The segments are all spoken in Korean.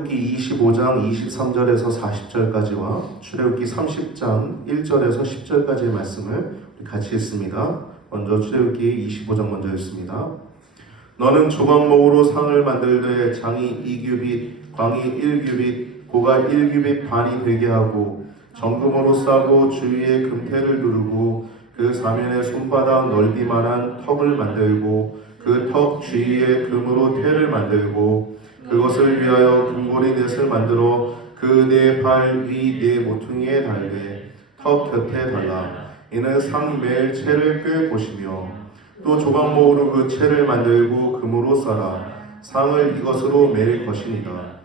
출애굽기 25장 23절에서 40절까지와 출애굽기 30장 1절에서 10절까지의 말씀을 같이 읽습니다. 먼저 출애굽기 25장 먼저 읽습니다. 너는 조각목으로 상을 만들되 장이 2규빗, 광이 1규빗, 고가 1규빗 반이 되게 하고 정금으로 싸고 주위에 금태를 두르고 그 사면에 손바닥 넓이만한 턱을 만들고 그 턱 주위에 금으로 태를 만들고 그것을 위하여 금고리 넷을 만들어 그 네 발 위 네 모퉁이에 달되 턱 곁에 달라. 이는 상 매일 채를 꿰 보시며 또 조각목으로 그 채를 만들고 금으로 싸라. 상을 이것으로 매일 것이니라.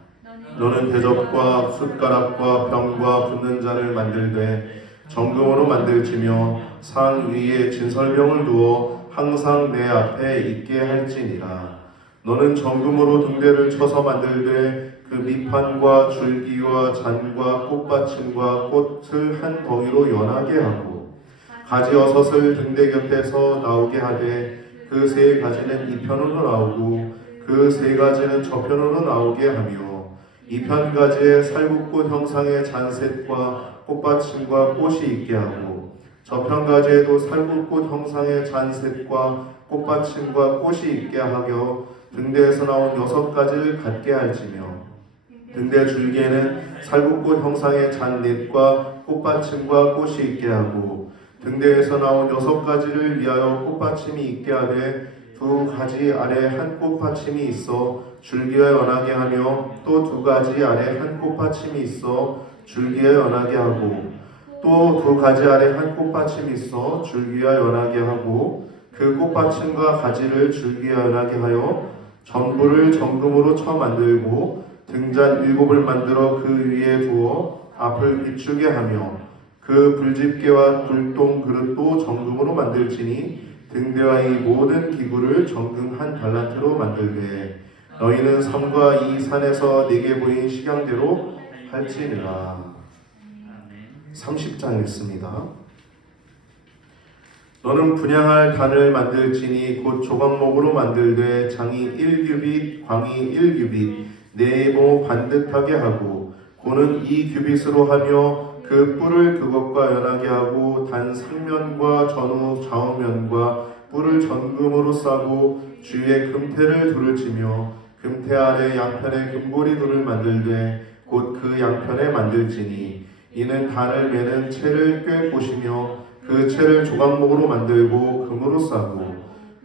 너는 대접과 숟가락과 병과 붓는 잔을 만들되 정금으로 만들지며 상 위에 진설병을 두어 항상 내 앞에 있게 할지니라. 너는 정금으로 등대를 쳐서 만들되 그 밑판과 줄기와 잔과 꽃받침과 꽃을 한 덩이로 연하게 하고 가지 어섯을 등대 곁에서 나오게 하되 그 세 가지는 이 편으로 나오고 그 세 가지는 저편으로 나오게 하며 이 편 가지에 살구꽃 형상의 잔셋과 꽃받침과 꽃이 있게 하고 저편 가지에도 살구꽃 형상의 잔셋과 꽃받침과 꽃이 있게 하여 등대에서 나온 6가지를 갖게 할지며 등대 줄기에는 살구꽃 형상의 잔넷과 꽃받침과 꽃이 있게 하고 등대에서 나온 6가지를 위하여 꽃받침이 있게 하되 2가지 아래 한 꽃받침이 있어 줄기에 연하게 하며 또 2가지 아래 한 꽃받침이 있어 줄기에 연하게 하고 또 2가지 아래 한 꽃받침이 있어 줄기에 연하게 하고 그 꽃받침과 가지를 줄기에 연하게 하여 전부를 정금으로 쳐 만들고 등잔 7을 만들어 그 위에 두어 앞을 비추게 하며 그 불집게와 불똥 그릇도 정금으로 만들지니 등대와 이 모든 기구를 정금 1달란트로 만들되 너희는 삼과 이 산에서 네게 보인 식양대로 할지니라. 30장 읽습니다. 너는 분향할 단을 만들지니 곧 조각목으로 만들되 장이 1규빗, 광이 1규빗, 네모 반듯하게 하고 고는 2규빗으로 하며 그 뿔을 그것과 연하게 하고 단 상면과 전후 좌우면과 뿔을 전금으로 싸고 주위에 금태를 두를지며 금태 아래 양편에 금고리 둘을 만들되 곧 그 양편에 만들지니 이는 단을 매는 채를 꿰 보시며 그 채를 조각목으로 만들고 금으로 싸고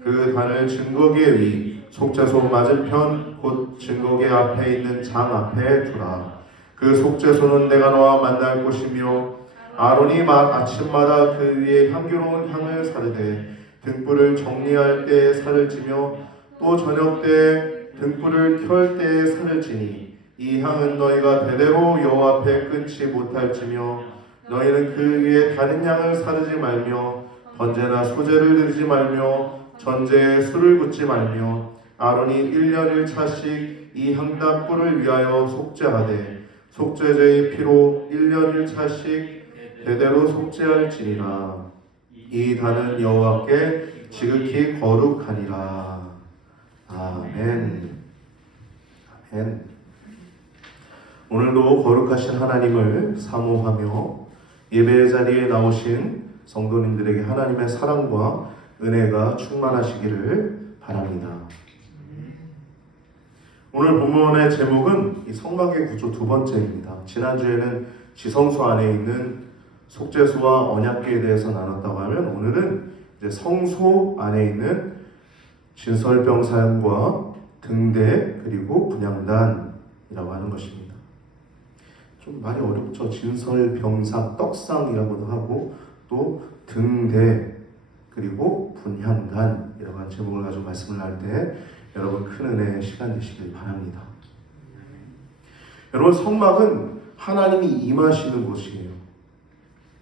그 단을 증거계 위 속죄소 맞은편 곧 증거계 앞에 있는 장 앞에 두라. 그 속죄소는 내가 너와 만날 곳이며 아론이 아침마다 그 위에 향기로운 향을 사르되 등불을 정리할 때에 살을 찌며 또 저녁 때 등불을 켤 때에 살을 찌니 이 향은 너희가 대대로 여호와 앞에 끊지 못할지며 너희는 그 위에 다른 양을 사르지 말며 번제나 소제를 드리지 말며 전제에 술을 붓지 말며 아론이 1년 1차씩 이 향단불을 위하여 속죄하되 속죄제의 피로 1년 1차씩 대대로 속죄할지니라. 이 단은 여호와께 지극히 거룩하니라. 아멘. 아멘. 오늘도 거룩하신 하나님을 사모하며 예배의 자리에 나오신 성도님들에게 하나님의 사랑과 은혜가 충만하시기를 바랍니다. 오늘 본문의 제목은 이 성막의 구조 2번째입니다. 지난주에는 지성소 안에 있는 속죄소와 언약궤에 대해서 나눴다고 하면 오늘은 이제 성소 안에 있는 진설병산과 등대 그리고 분향단이라고 하는 것입니다. 좀 말이 어렵죠. 진설병상 떡상이라고도 하고 또 등대 그리고 분향단이라고 하는 제목을 가지고 말씀을 할 때 여러분 큰 은혜의 시간 되시길 바랍니다. 여러분 성막은 하나님이 임하시는 곳이에요.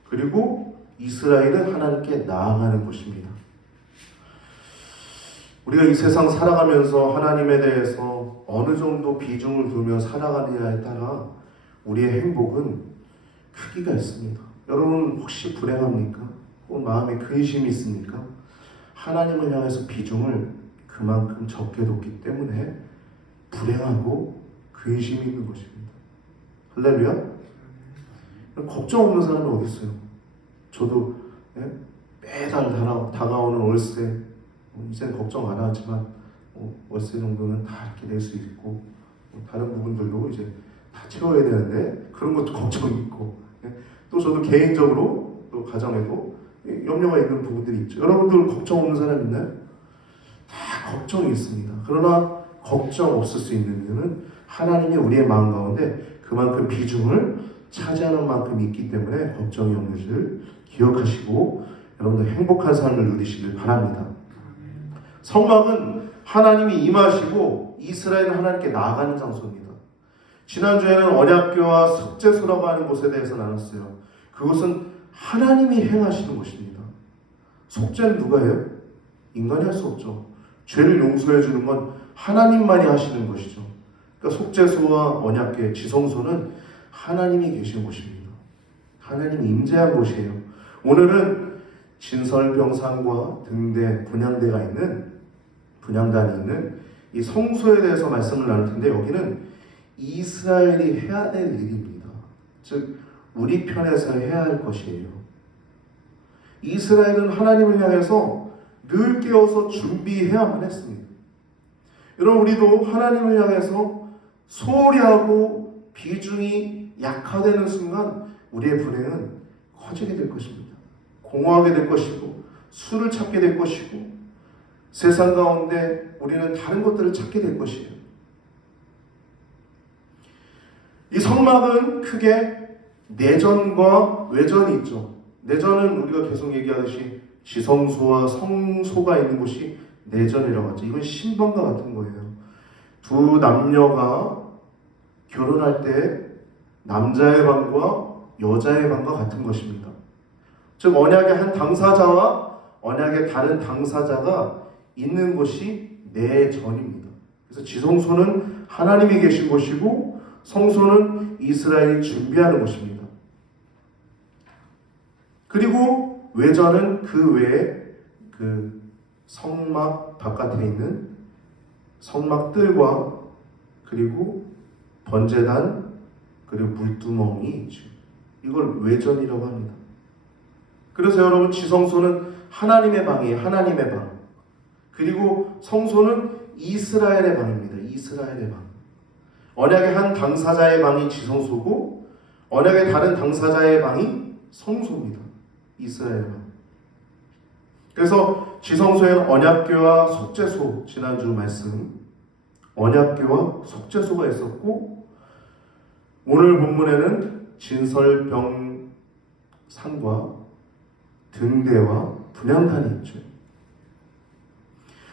그리고 이스라엘은 하나님께 나아가는 곳입니다. 우리가 이 세상 살아가면서 하나님에 대해서 어느 정도 비중을 두며 살아가느냐에 따라 우리의 행복은 크기가 있습니다. 여러분 혹시 불행합니까? 혹은 마음에 근심이 있습니까? 하나님을 향해서 비중을 그만큼 적게 뒀기 때문에 불행하고 근심이 있는 것입니다. 할렐루야. 걱정 없는 사람은 어디 있어요? 저도 매달 다가오는 월세, 이제는 걱정 안 하지만 월세 정도는 다 이렇게 낼 수 있고 다른 부분들도 이제 다 채워야 되는데 그런 것도 걱정이 있고 또 저도 개인적으로 또 가정에도 염려가 있는 부분들이 있죠. 여러분들 걱정 없는 사람 있나요? 다 걱정이 있습니다. 그러나 걱정 없을 수 있는 이유는 하나님이 우리의 마음 가운데 그만큼 비중을 차지하는 만큼 있기 때문에 걱정이 없는 줄 기억하시고 여러분들 행복한 삶을 누리시길 바랍니다. 성막은 하나님이 임하시고 이스라엘은 하나님께 나아가는 장소입니다. 지난주에는 언약궤와 속죄소라고 하는 곳에 대해서 나눴어요. 그것은 하나님이 행하시는 곳입니다. 속죄는 누가 해요? 인간이 할 수 없죠. 죄를 용서해 주는 건 하나님만이 하시는 것이죠. 그러니까 속죄소와 언약궤, 지성소는 하나님이 계신 곳입니다. 하나님이 임재한 곳이에요. 오늘은 진설병상과 등대, 분향단이 있는 이 성소에 대해서 말씀을 나눌 텐데 여기는 이스라엘이 해야 될 일입니다. 즉 우리 편에서 해야 할 것이에요. 이스라엘은 하나님을 향해서 늘 깨어서 준비해야만 했습니다. 여러분 우리도 하나님을 향해서 소홀히 하고 비중이 약화되는 순간 우리의 불행은 커지게 될 것입니다. 공허하게 될 것이고 수를 찾게 될 것이고 세상 가운데 우리는 다른 것들을 찾게 될 것이에요. 이 성막은 크게 내전과 외전이 있죠. 내전은 우리가 계속 얘기하듯이 지성소와 성소가 있는 곳이 내전이라고 하죠. 이건 신방과 같은 거예요. 두 남녀가 결혼할 때 남자의 방과 여자의 방과 같은 것입니다. 즉 언약의 한 당사자와 언약의 다른 당사자가 있는 곳이 내전입니다. 그래서 지성소는 하나님이 계신 곳이고 성소는 이스라엘이 준비하는 곳입니다. 그리고 외전은 그 외에 그 성막 바깥에 있는 성막들과 그리고 번제단 그리고 물두멍이 있죠. 이걸 외전이라고 합니다. 그래서 여러분 지성소는 하나님의 방이에요. 하나님의 방. 그리고 성소는 이스라엘의 방입니다. 이스라엘의 방. 언약의 한 당사자의 방이 지성소고 언약의 다른 당사자의 방이 성소입니다. 이스라엘의 방. 그래서 지성소에는 언약궤와 속죄소, 지난주 말씀 언약궤와 속죄소가 있었고 오늘 본문에는 진설병상과 등대와 분향단이 있죠.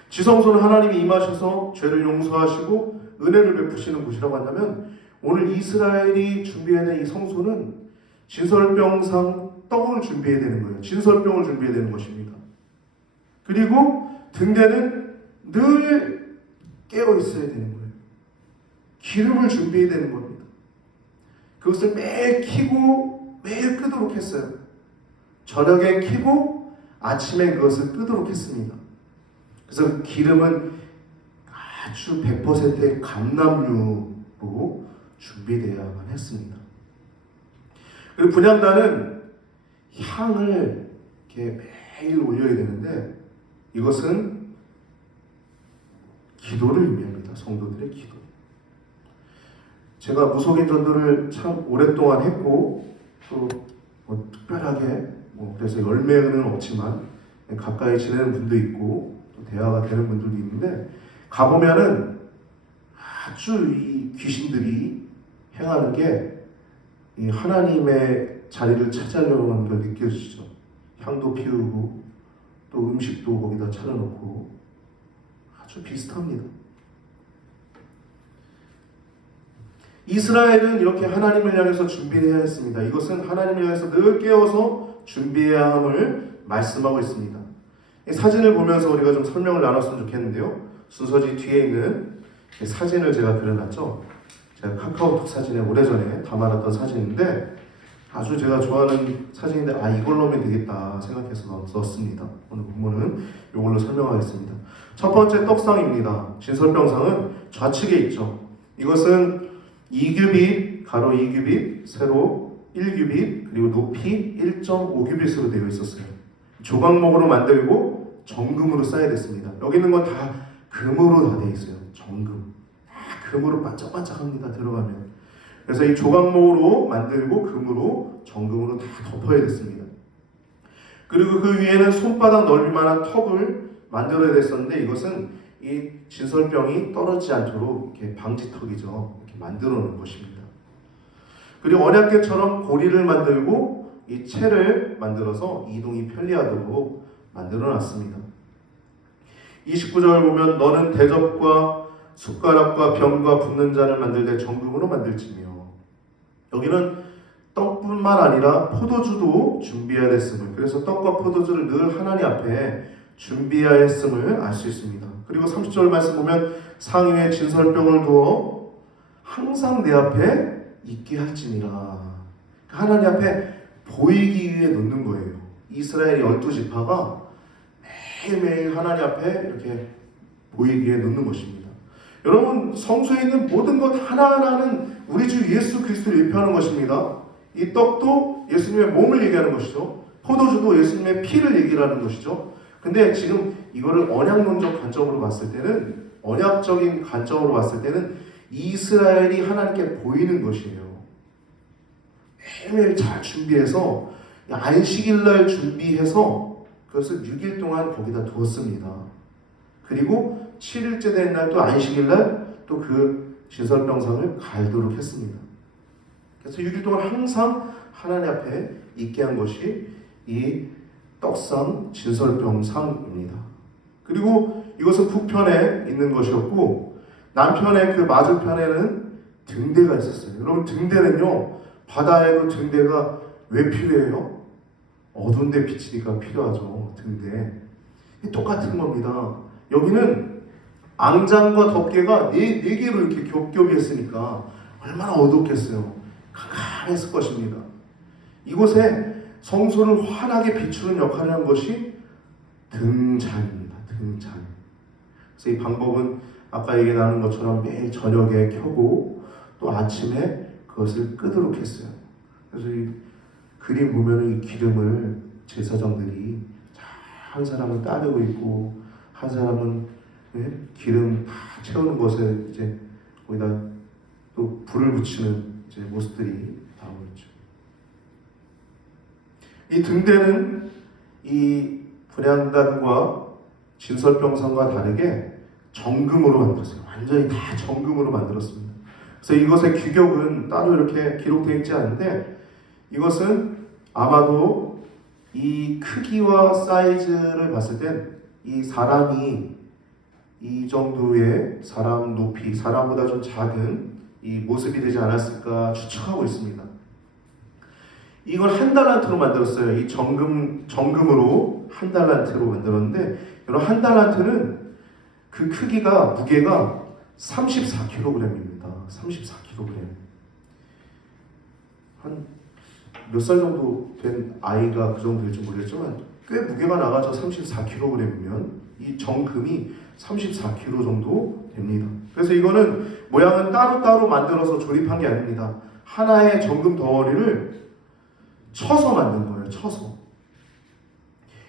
지성소는 하나님이 임하셔서 죄를 용서하시고 은혜를 베푸시는 곳이라고 한다면 오늘 이스라엘이 준비해야 될 이 성소는 진설병상 떡을 준비해야 되는 거예요. 진설병을 준비해야 되는 것입니다. 그리고 등대는 늘 깨어 있어야 되는 거예요. 기름을 준비해야 되는 겁니다. 그것을 매일 켜고 매일 끄도록 했어요. 저녁에 켜고 아침에 그것을 끄도록 했습니다. 그래서 기름은 아주 100%의 감람유로 준비되어야만 했습니다. 그리고 분향단은 향을 이렇게 매일 올려야 되는데 이것은 기도를 의미합니다. 성도들의 기도. 제가 무속인 전도를 참 오랫동안 했고 또 특별하게 그래서 열매는 없지만 가까이 지내는 분도 있고 또 대화가 되는 분들도 있는데 가보면은 아주 이 귀신들이 행하는 게 이 하나님의 자리를 차지하려고 하는 게 느껴지죠. 향도 피우고 또 음식도 거기다 차려놓고 아주 비슷합니다. 이스라엘은 이렇게 하나님을 향해서 준비해야 했습니다. 이것은 하나님을 향해서 늘 깨어서 준비해야 함을 말씀하고 있습니다. 이 사진을 보면서 우리가 좀 설명을 나눴으면 좋겠는데요. 순서지 뒤에 있는 사진을 제가 그려놨죠. 제가 카카오톡 사진에 오래전에 담아놨던 사진인데 아주 제가 좋아하는 사진인데 이걸 넣으면 되겠다 생각해서 넣었습니다. 오늘 본문은 이걸로 설명하겠습니다. 첫 번째 떡상입니다. 진설병상은 좌측에 있죠. 이것은 2규빗, 가로 2규빗, 세로 1규빗, 그리고 높이 1.5규빗으로 되어 있었어요. 조각목으로 만들고 정금으로 쌓여야 됐습니다. 여기 있는 건 다 금으로 다 되어 있어요. 정금. 다 금으로 반짝반짝합니다. 들어가면. 그래서 이 조각목으로 만들고 금으로 정금으로 다 덮어야 됐습니다. 그리고 그 위에는 손바닥 넓이만한 턱을 만들어야 됐었는데 이것은 이 진설병이 떨어지지 않도록 이렇게 방지턱이죠. 이렇게 만들어 놓은 것입니다. 그리고 언약궤처럼 고리를 만들고 이 채를 만들어서 이동이 편리하도록 만들어 놨습니다. 29절 보면 너는 대접과 숟가락과 병과 붓는 잔을 만들 때 정금으로 만들지며, 여기는 떡뿐만 아니라 포도주도 준비해야 했음을, 그래서 떡과 포도주를 늘 하나님 앞에 준비해야 했음을 알 수 있습니다. 그리고 30절 말씀 보면 상위에 진설병을 두어 항상 내 앞에 있게 할지니라. 하나님 앞에 보이기 위해 놓는 거예요. 이스라엘 12지파가 매일매일 하나님 앞에 이렇게 보이기 위해 놓는 것입니다. 여러분, 성소에 있는 모든 것 하나하나는 우리 주 예수 그리스도를 예표하는 것입니다. 이 떡도 예수님의 몸을 얘기하는 것이죠. 포도주도 예수님의 피를 얘기하는 것이죠. 근데 지금 이거를 언약론적 관점으로 봤을 때는, 언약적인 관점으로 봤을 때는 이스라엘이 하나님께 보이는 것이에요. 매일매일 잘 준비해서 안식일날 준비해서 그것을 6일 동안 거기다 두었습니다. 그리고 7일째 된 날 또 안식일날 또 그 진설병상을 갈도록 했습니다. 그래서 6일 동안 항상 하나님 앞에 있게 한 것이 이 떡상 진설병상입니다. 그리고 이것은 북편에 있는 것이었고, 남편의 그 맞은편에는 등대가 있었어요. 여러분, 등대는요, 바다의 그 등대가 왜 필요해요? 어두운 데 비치니까 필요하죠. 등대. 똑같은 겁니다. 여기는 앙장과 덮개가 네 개로 이렇게 겹겹이 했으니까 얼마나 어둡겠어요. 캄캄했을 것입니다. 이곳에 성소를 환하게 비추는 역할을 한 것이 등잔입니다. 등잔. 그래서 이 방법은 아까 얘기 나눈 것처럼 매일 저녁에 켜고 또 아침에 그것을 끄도록 했어요. 그래서 이 그림 보면은 이 기름을 제사장들이 한 사람은 따르고 있고, 한 사람은 기름 다 채우는 것에 이제 거기다 또 불을 붙이는 이제 모습들이 나오죠. 이 등대는 이 분향단과 진설병상과 다르게 정금으로 만들었어요. 완전히 다 정금으로 만들었습니다. 그래서 이것의 규격은 따로 이렇게 기록되어 있지 않은데, 이것은 아마도 이 크기와 사이즈를 봤을 땐 이 사람이 이 정도의 사람 높이, 사람보다 좀 작은 이 모습이 되지 않았을까 추측하고 있습니다. 이걸 한 달란트로 만들었어요. 이 정금으로 한 달란트로 만들었는데, 여러분, 한 달란트는 그 크기가, 무게가 34kg입니다. 34kg. 한 몇 살 정도 된 아이가 그 정도 될지 모르겠지만 꽤 무게가 나가죠. 34kg이면 이 정금이 34kg 정도 됩니다. 그래서 이거는 모양은 따로따로 만들어서 조립한 게 아닙니다. 하나의 정금 덩어리를 쳐서 만든 거예요. 쳐서.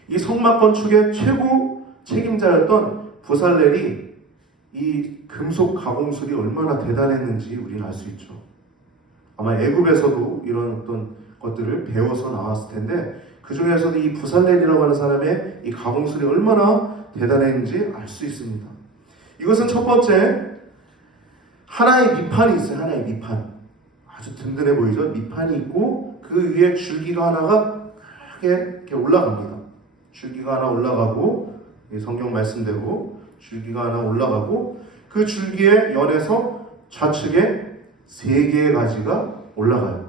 이 성막 건축의 최고 책임자였던 부살렐이 이 금속 가공술이 얼마나 대단했는지 우리는 알 수 있죠. 아마 애굽에서도 이런 어떤 것들을 배워서 나왔을 텐데, 그 중에서도 이 부살렐이라고 하는 사람의 이 가공술이 얼마나 대단했는지 알 수 있습니다. 이것은 첫 번째, 하나의 밑판이 있어요. 하나의 밑판. 아주 든든해 보이죠? 밑판이 있고 그 위에 줄기가 하나가 크게 이렇게 올라갑니다. 줄기가 하나 올라가고, 성경 말씀대로 줄기가 하나 올라가고, 그 줄기에 연해서 좌측에 3개의 가지가 올라가요.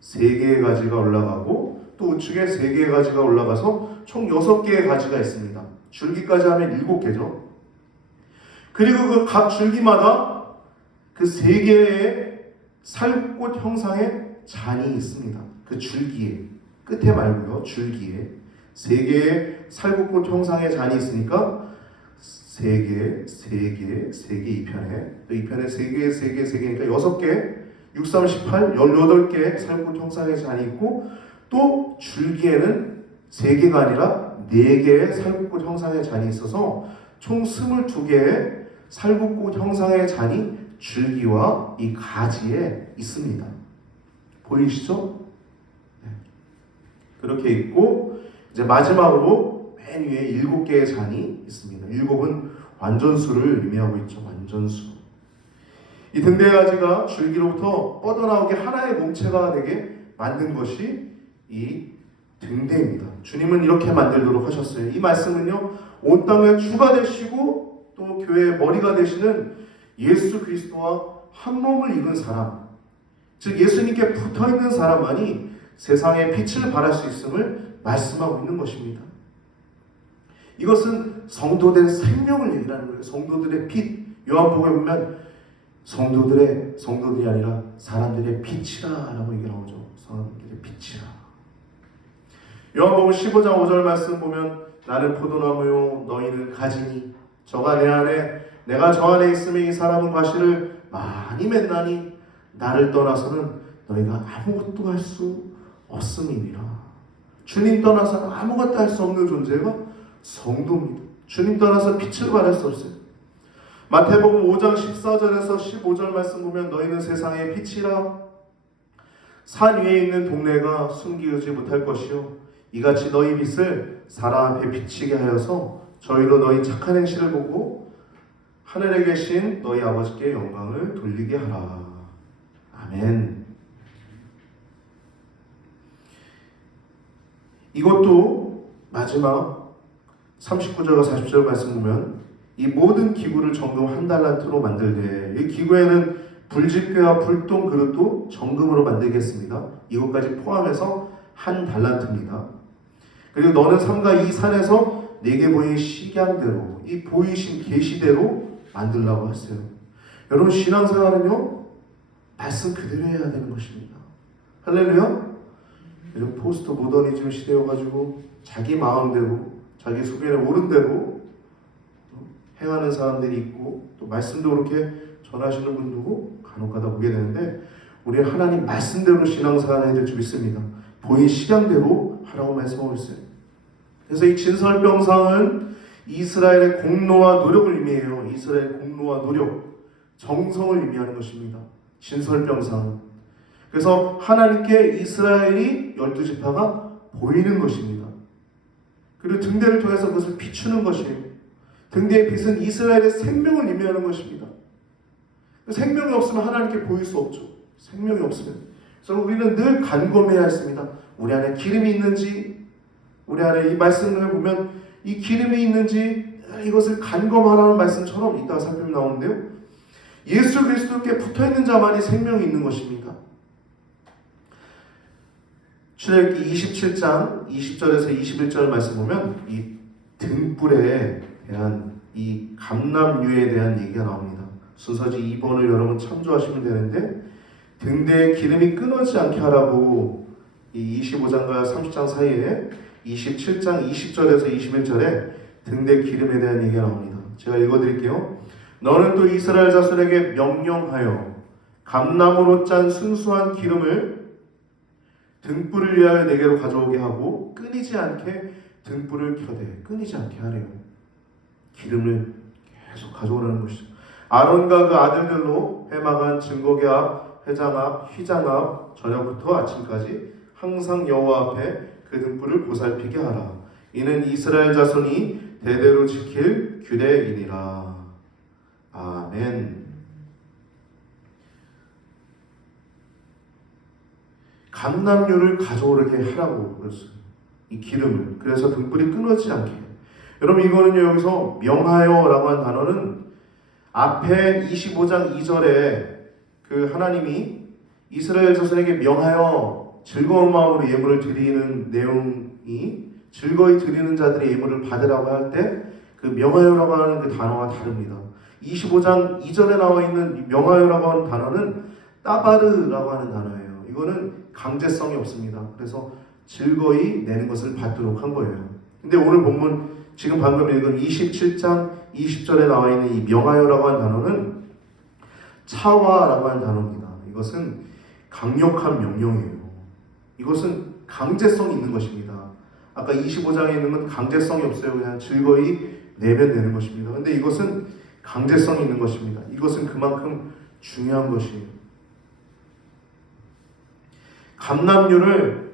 3개의 가지가 올라가고, 또 우측에 3개의 가지가 올라가서 총 6개의 가지가 있습니다. 줄기까지 하면 7개죠. 그리고 그 각 줄기마다 그 3개의 살꽃 형상의 잔이 있습니다. 그 줄기에, 끝에 말고요, 줄기에 3개의 살꽃 형상의 잔이 있으니까 3개, 3개, 3개 2편에, 또 2편에 3개, 3개, 3개니까 6개, 6, 3, 18, 18개 살구 형상의 잔이 있고, 또 줄기에는 3개가 아니라 4개의 살구꽃 형상의 잔이 있어서 총 22개의 살구꽃 형상의 잔이 줄기와 이 가지에 있습니다. 보이시죠? 네. 그렇게 있고, 이제 마지막으로 맨 위에 7개의 잔이 있습니다. 7은 완전수를 의미하고 있죠. 완전수. 이 등대가지가 줄기로부터 뻗어나오게 하나의 몸체가 되게 만든 것이 이 등대입니다. 주님은 이렇게 만들도록 하셨어요. 이 말씀은요, 온 땅의 주가 되시고 또 교회의 머리가 되시는 예수 그리스도와 한 몸을 이룬 사람, 즉 예수님께 붙어있는 사람만이 세상에 빛을 발할 수 있음을 말씀하고 있는 것입니다. 이것은 성도들의 생명을 얘기하는 거예요. 성도들의 빛. 요한복음에 보면 성도들이 아니라 사람들의 빛이라라고 얘기 나오죠. 사람들의 빛이라. 요한복음 15장 5절 말씀 보면 나는 포도나무요 너희는 가지니 저가 내 안에 내가 저 안에 있음에 이 사람은 과실을 많이 맺나니 나를 떠나서는 너희가 아무것도 할 수 없음이니라. 주님 떠나서는 아무것도 할 수 없는 존재가 성도입니다. 주님 떠나서 빛을 발할 수 없어요. 마태복음 5장 14절에서 15절 말씀 보면 너희는 세상의 빛이라. 산 위에 있는 동네가 숨기지 못할 것이요 이같이 너희 빛을 사람 앞에 비치게 하여서 저희로 너희 착한 행실을 보고 하늘에 계신 너희 아버지께 영광을 돌리게 하라. 아멘. 이것도 마지막 39절과 40절 말씀 보면 이 모든 기구를 정금 1달란트로 만들되 이 기구에는 불집게와 불똥 그릇도 정금으로 만들겠습니다. 이것까지 포함해서 1달란트입니다. 그리고 너는 삼가 이 산에서 내게 보인 식양대로 이 보이신 계시대로 만들라고 했어요. 여러분 신앙생활은요 말씀 그대로 해야 되는 것입니다. 할렐루야. 요즘 포스트 모더니즘 시대여가지고 자기 마음대로 자기 소견에 옳은 대로 행하는 사람들이 있고 또 말씀도 그렇게 전하시는 분도 간혹가다 보게 되는데 우리 하나님 말씀대로 신앙생활을 해야 될 줄 믿습니다. 보인 식양대로 하라고 말씀하고 있어요. 그래서 이 진설병상은 이스라엘의 공로와 노력을 의미해요. 이스라엘의 공로와 노력, 정성을 의미하는 것입니다. 진설병상은. 그래서 하나님께 이스라엘이 12지파가 보이는 것입니다. 그리고 등대를 통해서 그것을 비추는 것이에요. 등대의 빛은 이스라엘의 생명을 의미하는 것입니다. 생명이 없으면 하나님께 보일 수 없죠. 생명이 없으면. 그래서 우리는 늘 간검해야 했습니다. 우리 안에 기름이 있는지, 우리 안에 이 말씀을 보면 이 기름이 있는지 이것을 간검하라는 말씀처럼 이따가 살펴보면 나오는데요. 예수 그리스도께 붙어있는 자만이 생명이 있는 것입니다. 출애굽기 27장 20절에서 21절 말씀 보면 이 등불에 대한 이 감람유에 대한 얘기가 나옵니다. 순서지 2번을 여러분 참조하시면 되는데 등대에 기름이 끊어지지 않게 하라고 이 25장과 30장 사이에 27장 20절에서 21절에 등대 기름에 대한 얘기가 나옵니다. 제가 읽어드릴게요. 너는 또 이스라엘 자손에게 명령하여 감람으로 짠 순수한 기름을 등불을 위하여 내게로 가져오게 하고 끊이지 않게 등불을 켜되 끊이지 않게 하래요. 기름을 계속 가져오라는 것이죠. 아론과 그 아들들로 회막안, 증거계 앞, 회장 앞, 휘장 앞 저녁부터 아침까지 항상 여호와 앞에 그 등불을 보살피게 하라. 이는 이스라엘 자손이 대대로 지킬 규례이니라. 아멘. 감람유를 가져오게 하라고 그랬어요. 이 기름을. 그래서 등불이 끊어지지 않게. 여러분 이거는요 여기서 명하여라고 한 단어는 앞에 25장 2절에 그 하나님이 이스라엘 자손에게 명하여 즐거운 마음으로 예물을 드리는 내용이 즐거이 드리는 자들의 예물을 받으라고 할 때 그 명하여라고 하는 그 단어가 다릅니다. 25장 2절에 나와 있는 명하여라고 하는 단어는 따바르라고 하는 단어예요. 이거는 강제성이 없습니다. 그래서 즐거이 내는 것을 받도록 한 거예요. 근데 오늘 본문 지금 방금 읽은 27장 20절에 나와 있는 이 명하여라고 하는 단어는 차와라고 하는 단어입니다. 이것은 강력한 명령이에요. 이것은 강제성이 있는 것입니다. 아까 25장에 있는 건 강제성이 없어요. 그냥 즐거이 내면 되는 것입니다. 근데 이것은 강제성이 있는 것입니다. 이것은 그만큼 중요한 것이에요. 감람류를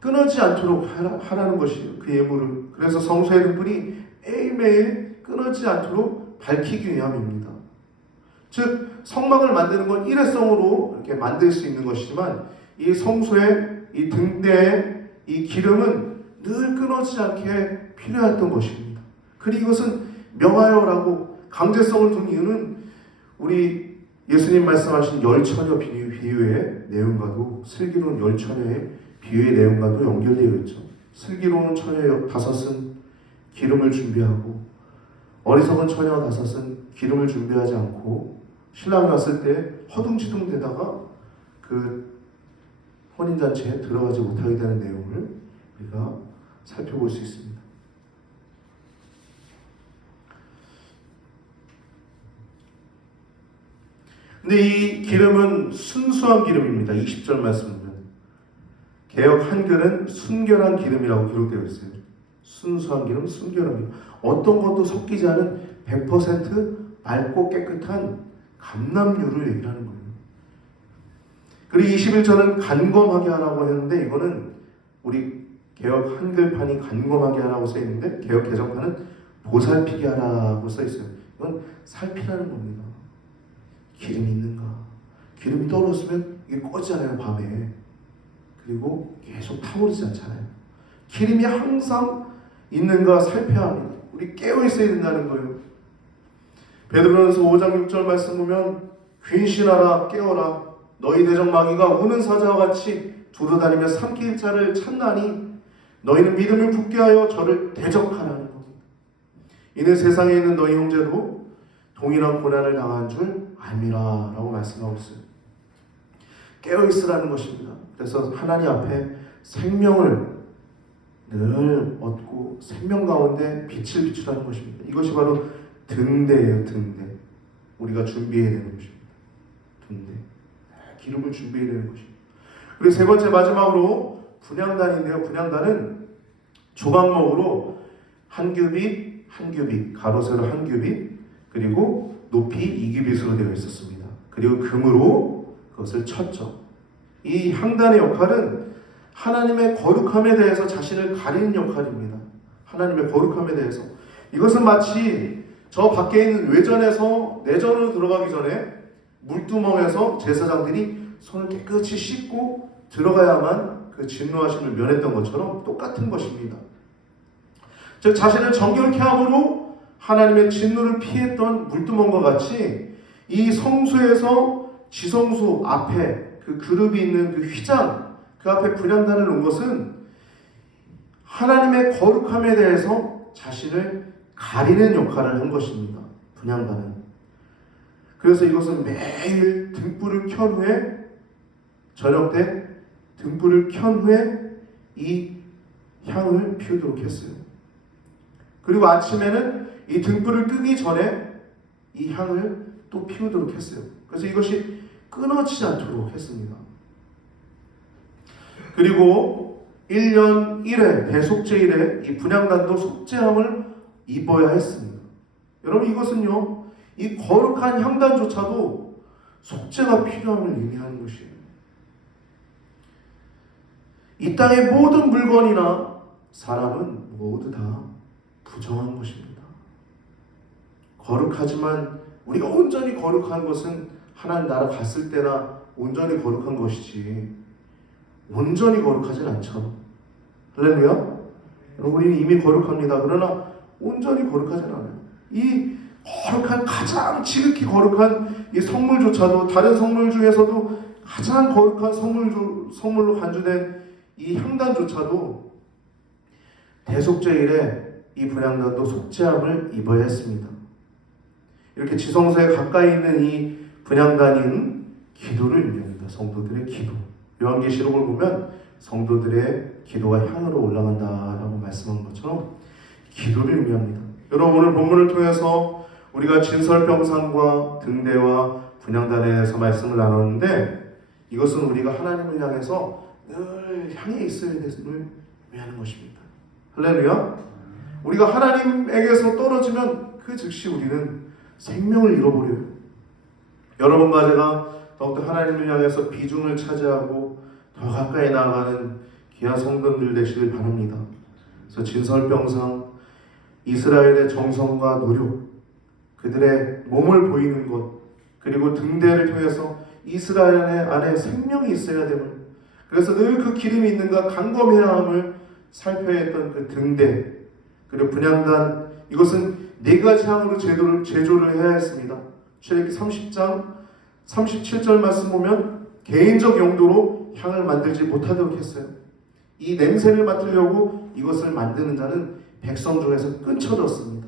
끊어지지 않도록 하라는 것이에요. 그 예물을. 그래서 성소의 등불이 매일매일 끊어지지 않도록 밝히기 위함입니다. 즉 성막을 만드는 건 일회성으로 이렇게 만들 수 있는 것이지만 이 성소의 이 등대의 이 기름은 늘 끊어지지 않게 필요했던 것입니다. 그리고 이것은 명하여라고 강제성을 둔 이유는 우리 예수님 말씀하신 열처녀 비유의 내용과도 슬기로운 열처녀의 비유의 내용과도 연결되어 있죠. 슬기로운 처녀 다섯은 기름을 준비하고 어리석은 처녀 다섯은 기름을 준비하지 않고 신랑이 왔을 때 허둥지둥 되다가 그 혼인잔치에 들어가지 못하게 되는 내용을 우리가 살펴볼 수 있습니다. 근데 이 기름은 순수한 기름입니다. 20절 말씀 보면 개역 한글은 순결한 기름이라고 기록되어 있어요. 순수한 기름, 순결한 기름. 어떤 것도 섞이지 않은 100% 맑고 깨끗한 감람류를 얘기하는 거예요. 그리고 21절은 간검하게 하라고 했는데 이거는 우리 개역 한글판이 간검하게 하라고 써 있는데 개역 개정판은 보살피게 하라고 써 있어요. 이건 살피라는 겁니다. 기름이 있는가? 기름이 떨어졌으면 이게 꺼지잖아요, 밤에. 그리고 계속 타오르지 않잖아요. 기름이 항상 있는가 살펴야 합니다. 우리 깨어 있어야 된다는 거예요. 베드로전서 5장 6절 말씀 보면 근신하라 깨어라 너희 대적 마귀가 우는 사자와 같이 두루다니며 삼킬 자를 찾나니 너희는 믿음을 굳게 하여 저를 대적하라는 겁니다. 이는 세상에 있는 너희 형제도 동일한 고난을 당한 줄 알미라 라고 말씀하고 있어요. 깨어있으라는 것입니다. 그래서 하나님 앞에 생명을 늘 얻고 생명 가운데 빛을 비추라는 것입니다. 이것이 바로 등대예요. 등대. 우리가 준비해야 되는 것입니다. 등대. 기름을 준비해야 되는 것입니다. 그리고 세 번째 마지막으로 분향단인데요. 분향단은 조각목으로 한 규빗, 한 규빗, 가로 세로 한 규빗, 그리고 높이 2규빗으로 되어 있었습니다. 그리고 금으로 그것을 쳤죠. 이 향단의 역할은 하나님의 거룩함에 대해서 자신을 가리는 역할입니다. 하나님의 거룩함에 대해서. 이것은 마치 저 밖에 있는 외전에서 내전으로 들어가기 전에 물두멍에서 제사장들이 손을 깨끗이 씻고 들어가야만 그 진노하심을 면했던 것처럼 똑같은 것입니다. 즉 자신을 정결케 함으로 하나님의 진노를 피했던 물두멍과 같이 이 성소에서 지성소 앞에 그 그룹이 있는 그 휘장 그 앞에 분향단을 놓은 것은 하나님의 거룩함에 대해서 자신을 가리는 역할을 한 것입니다. 분향단은. 그래서 이것은 매일 등불을 켠 후에 저녁 때 등불을 켠 후에 이 향을 피우도록 했어요. 그리고 아침에는 이 등불을 끄기 전에 이 향을 또 피우도록 했어요. 그래서 이것이 끊어지지 않도록 했습니다. 그리고 1년 1회 대속제 1회 이 분향단도 속죄함을 입어야 했습니다. 여러분 이것은요 이 거룩한 향단조차도 속죄가 필요함을 의미하는 것이에요. 이 땅의 모든 물건이나 사람은 모두 다 부정한 것입니다. 거룩하지만 우리가 온전히 거룩한 것은 하나님 나라 갔을 때나 온전히 거룩한 것이지 온전히 거룩하진 않죠. 할렐루야. 여러분 우리는 이미 거룩합니다. 그러나 온전히 거룩하진 않아요. 이 거룩한 가장 지극히 거룩한 이 성물조차도 다른 성물 중에서도 가장 거룩한 성물로 간주된 이 향단조차도 대속죄일에 이 분향단도 속죄함을 입어야 했습니다. 이렇게 지성소에 가까이 있는 이 분향단인 기도를 의미합니다. 성도들의 기도. 요한계시록을 보면 성도들의 기도가 향으로 올라간다라고 말씀한 것처럼 기도를 의미합니다. 여러분 오늘 본문을 통해서 우리가 진설병상과 등대와 분향단에 대해서 말씀을 나눴는데 이것은 우리가 하나님을 향해서 늘 향해 있어야 됨을 위하는 것입니다. 할렐루야. 우리가 하나님에게서 떨어지면 그 즉시 우리는 생명을 잃어버려요. 여러분과 제가 더욱더 하나님을 향해서 비중을 차지하고 더 가까이 나아가는 귀한 성도들 되시길 바랍니다. 그래서 진설병상, 이스라엘의 정성과 노력, 그들의 몸을 보이는 것, 그리고 등대를 통해서 이스라엘 안에 생명이 있어야 됨을, 그래서 늘 그 기름이 있는가 간검해야 함을 살펴야 했던 그 등대, 그리고 분향단, 이것은 네 가지 향으로 제조를 해야 했습니다. 출애굽기 30장 37절 말씀 보면 개인적 용도로 향을 만들지 못하도록 했어요. 이 냄새를 맡으려고 이것을 만드는 자는 백성 중에서 끊쳐졌습니다.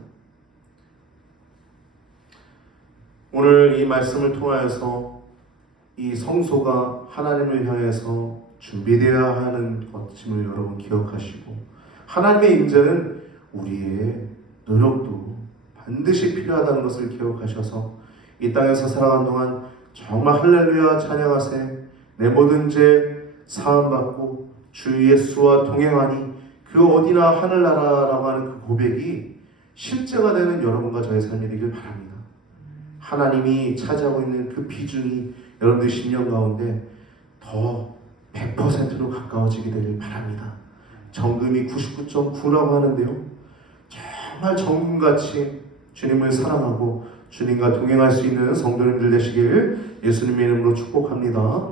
오늘 이 말씀을 통하여서 이 성소가 하나님을 향해서 준비되어야 하는 것임을 여러분 기억하시고, 하나님의 임재는 우리의 노력도 반드시 필요하다는 것을 기억하셔서 이 땅에서 살아간 동안 정말 할렐루야 찬양하세, 내 모든 죄 사함받고 주 예수와 동행하니 그 어디나 하늘나라라고 하는 그 고백이 실제가 되는 여러분과 저의 삶이 되길 바랍니다. 하나님이 차지하고 있는 그 비중이 여러분들의 심령 가운데 더 100%로 가까워지게 되길 바랍니다. 정금이 99.9라고 하는데요, 정말 정금같이 주님을 사랑하고 주님과 동행할 수 있는 성도님들 되시길 예수님의 이름으로 축복합니다.